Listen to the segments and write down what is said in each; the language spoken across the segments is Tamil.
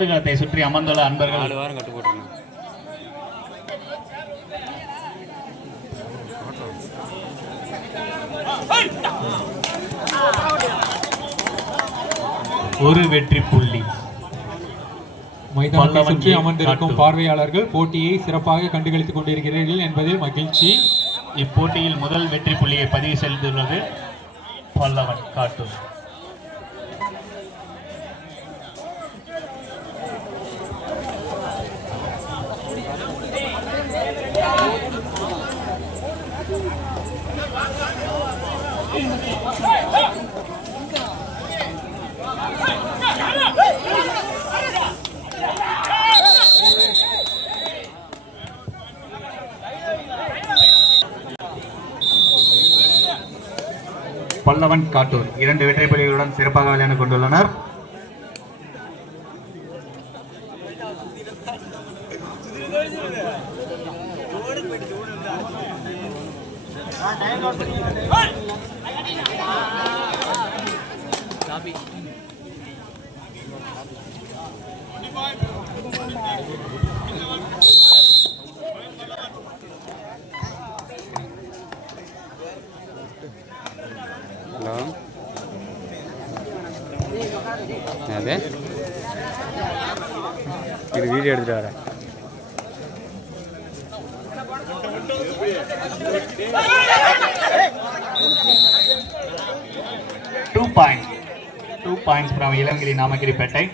களத்தை சுற்றி அமர்ந்துள்ள அன்பர்கள் நாலு வாரம் கட்டு போட்டுருங்க ஒரு வெற்றி புள்ளி மைதானத்தை சுற்றி. அமர்ந்திருக்கும். பார்வையாளர்கள் போட்டியை சிறப்பாக கண்டுகளித்துக் கொண்டிருக்கிறீர்கள் என்பதில் மகிழ்ச்சி இப்போட்டியில் முதல் வெற்றி புள்ளியை பதிவு செய்துள்ளது பல்லவன் காட்டூர் பல்லவன் காட்டூர் இரண்டு வெற்றி புள்ளிகளுடன் சிறப்பாக விளையாண்டு கொண்டுள்ளனர் Bye. இது வீடியோ எடுத்துட்டு வரேன் two points two points from Elangiri Namagiripettai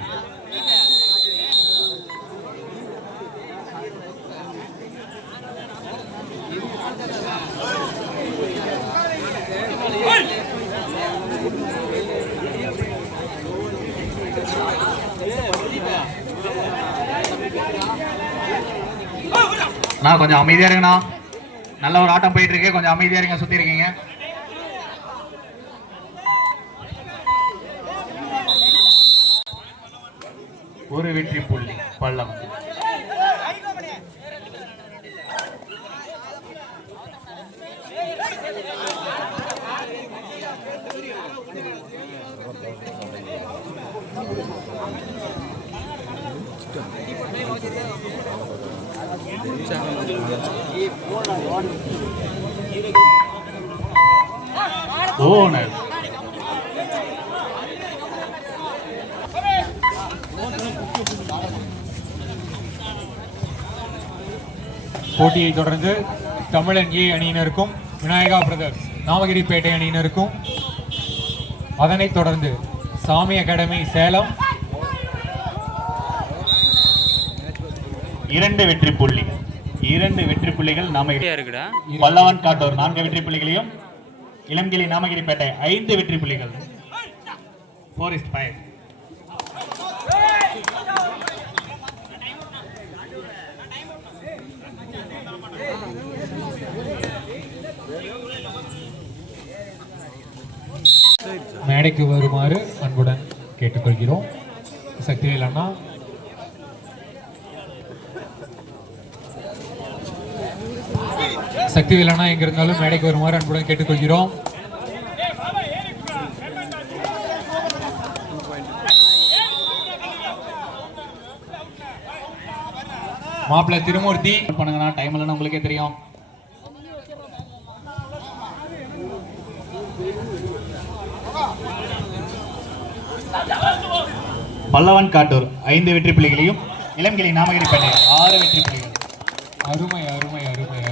அண்ணா கொஞ்சம் அமைதியாக இருங்கண்ணா. நல்ல ஒரு ஆட்டம் போயிட்டு இருக்கு கொஞ்சம் அமைதியாக இருங்க சுற்றி இருக்கீங்க. ஒரு வெற்றி புள்ளி பள்ளம். ஓனர் போட்டியை தொடர்ந்து தமிழன் ஏ அணியினருக்கும் விநாயகா பிரதர்ஸ் நாமகிரிப்பேட்டை அணியினருக்கும் அதனைத் தொடர்ந்து சாமி அகாடமி சேலம் இரண்டு வெற்றி புள்ளி இரண்டு வெற்றி புள்ளிகள் வீடியோ இருக்குடா. பல்லவன் காட்டூர் நான்கு வெற்றி புள்ளிகளையும் இளங்கிளி நாமகிரிப்பேட்டை ஐந்து வெற்றி புள்ளிகள். ஃபோர் இஸ் ஃபைவ் மேடைக்கு வருமாறு அன்புடன் கேட்டுக்கொள்கிறோம். சக்திவேல் அண்ணா சக்தி வேலனா எங்க இருந்தாலும் மேடைக்கு வருமாறு அன்புடன் கேட்டுக்கொள்கிறோம். மாப்பிள்ளை திருமூர்த்தி பண்ணுங்கண்ணா டைம் இல்லைன்னு உங்களுக்கே தெரியும். பல்லவன் காட்டூர் ஐந்து வெற்றி புள்ளிகளையும் இளங்கிளி நாமகிரிப்பேட்டை ஆறு வெற்றி புள்ளிகள் அருமை அருமை அருமை.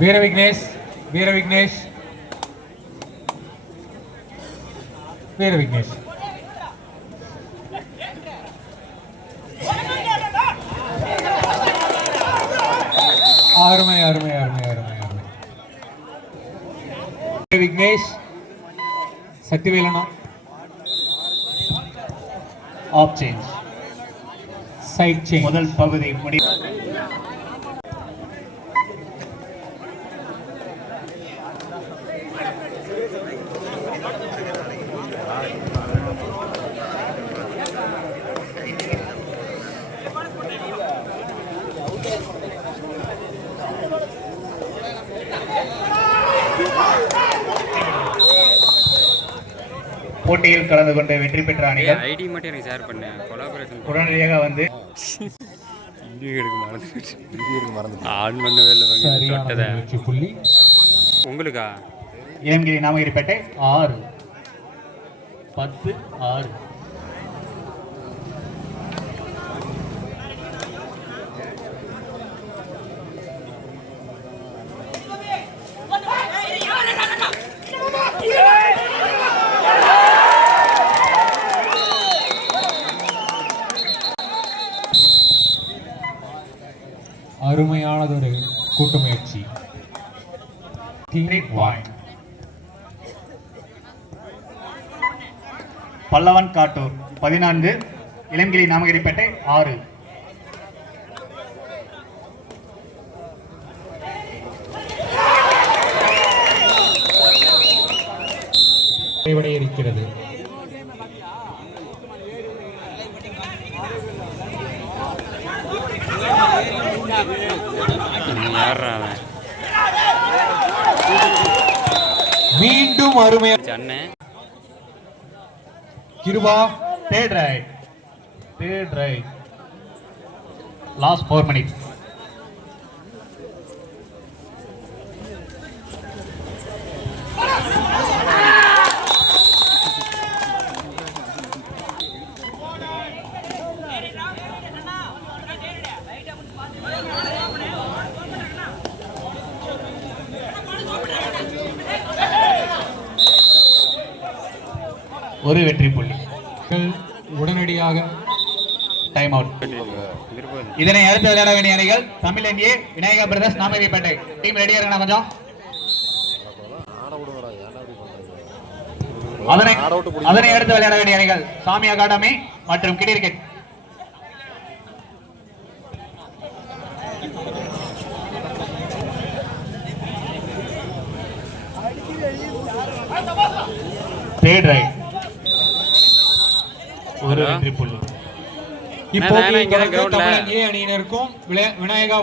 வீர விக்னேஷ் வீர விக்னேஷ். வீர விக்னேஷ். அருமை அருமை அருமை அருமை அருமை. விக்னேஷ் சக்திவேலனா. ஆப் சேஞ்ச் சைட் சேஞ்ச் முதல் பகுதி முடி போட்டியில் கலந்து கொண்டு வெற்றி பெற்ற அணிகள் ஐடி மட்டும் எனக்கு ஷேர் பண்ணேன் கொலாபரேஷன் உடனடியாக வந்து ஆன் பண்ணவே இல்லை புள்ளி. உங்களுக்கா? இளங்கிரி நாமகிரிப்பேட்டை ஆறு. பத்து ஆறு. அருமையானதொரு கூட்டு முயற்சி பல்லவன் காட்டூர் பதினான்கு இளங்கிரி நாமகிரிப்பேட்டை ஆறு. நிறைவடைய இருக்கிறது மீண்டும் அருமையா அண்ணன் Kiruba third right. Third right. Last four minutes ஒரு வெற்றி புள்ளி. உடனடியாக டைம் அவுட் இதனை அடுத்து விளையாட வேண்டிய அணிகள் தமிழ் அணியே விநாயகா பிரதர்ஸ் நாமகிரிப்பேட்டை டீம் ரெடியா இருக்கணும் கொஞ்சம்? அதனை அதனை அடுத்து விளையாட வேண்டிய அணிகள் சாமி அகாடமி மற்றும் கிரிக்கெட். தேர்ட் ரைட் புள்ளி இப்போது ஏ அணியினருக்கும் விநாயகா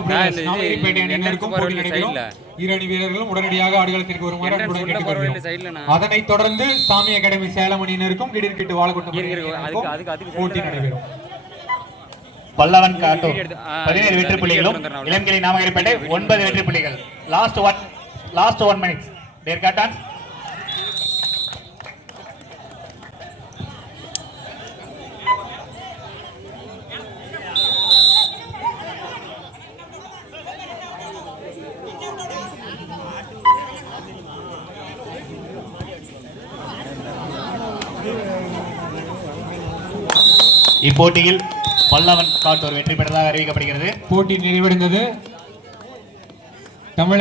அணியினருக்கும் போட்டி போற நடைபெறும் இரு அணி வீரர்களும் உடனடியாக ஆடுகளத்திற்கு வருமாறு அன்புடன் கேட்டுக்கொள்கிறோம். அதனைத் தொடர்ந்து சாமி அகாடமி சேலம் அணியினருக்கும் கிடிர்கிட்டு அதுக்கு போட்டி நடைபெறும். பல்லவன் ஆ, பதினேழு வெற்றி புள்ளிகளும். இளங்கிரி நாமகிரிப்பேட்டை ஒன்பது வெற்றி புள்ளிகள். Last one last one minutes தேர் காட்டான் இப்போட்டியில் பல்லவன் காட்டூர் வெற்றி பெற்றதாக அறிவிக்கப்படுகிறது. போட்டி நிறைவடைந்தது. தமிழ்